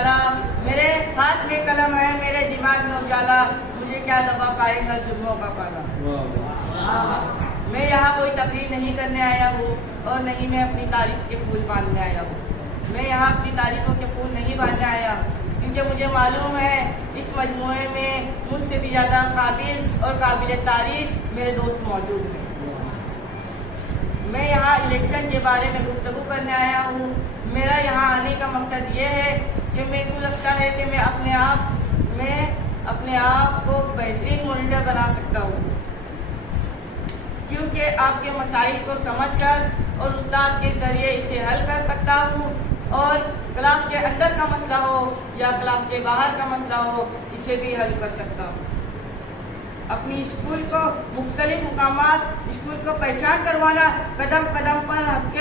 उजाला, मेरे हाथ में कलम है, मेरे दिमाग में उजाला, मुझे क्या दबा पाएगा जुल्मों का पाला। मैं यहाँ कोई तकरीर नहीं करने आया हूँ और नहीं मैं अपनी तारीफ के फूल बांधने आया हूँ। मैं यहाँ अपनी तारीफों के फूल नहीं बांधने आया, क्योंकि मुझे मालूम है इस मजमूए में मुझसे भी ज़्यादा काबिल और काबिल तारीफ मेरे दोस्त मौजूद हैं। मैं यहाँ इलेक्शन के बारे में गुफ्तगू करने आया हूँ। मेरा यहाँ आने का मकसद ये है कि मेरे को लगता है कि मैं अपने आप को बेहतरीन मॉनिटर बना सकता हूँ, क्योंकि आपके मसाइल को समझकर और उस्ताद के ज़रिए इसे हल कर सकता हूँ, और क्लास के अंदर का मसला हो या क्लास के बाहर का मसला हो, इसे भी हल कर सकता हूँ। अपनी स्कूल को मुख्तलिफ मुकामात स्कूल को पहचान करवाना, कदम कदम पर हक के